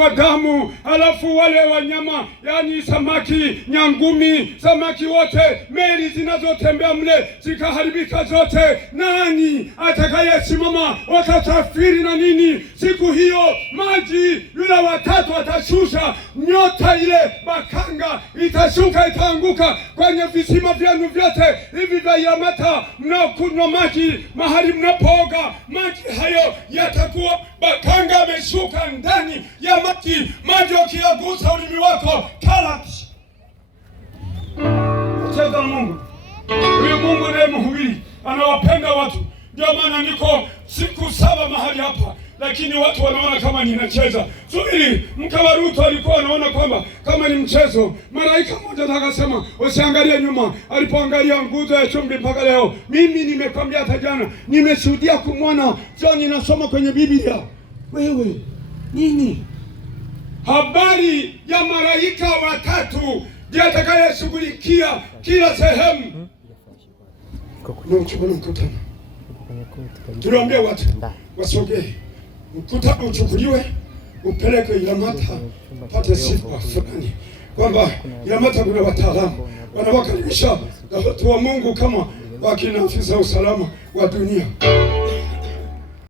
wa damu, halafu wale wanyama, yani samaki, nyangumi, samaki wote, meli zinazotembea mle zikaharibika zote. Nani atakayesimama watasafiri na nini? Siku hiyo maji yule watatu atashusha, nyota ile Bakanga itashuka, itaanguka kwenye visima vyenu vyote hivi vya Iramata. Mnakunywa maji mahali mnapooga, maji hayo yatakuwa Bakanga ameshuka ndani ya maji. Maji ukiyagusa ulimi wako karati. Cheza Mungu. Huyu Mungu ndiye mhubiri, anawapenda watu. Ndio maana niko siku 7 mahali hapa, lakini watu wanaona kama ninacheza. Subiri, mke wa Ruth alikuwa anaona kwamba kama ni mchezo. Malaika mmoja akasema usiangalie nyuma. Alipoangalia nguzo ya chumvi mpaka leo, mimi nimekwambia hata jana, nimeshuhudia kumwona. Sio ninasoma kwenye Biblia. Wewe nini? Habari ya malaika watatu ndiye atakayeshughulikia kila sehemu. Mkutano. Tunaambia watu wasogee. Mkutano uchukuliwe upeleke Iramata, pate sifa fulani kwamba Iramata kuna wataalamu wanawakaribisha watu wa Mungu kama wakina afisa usalama wa dunia.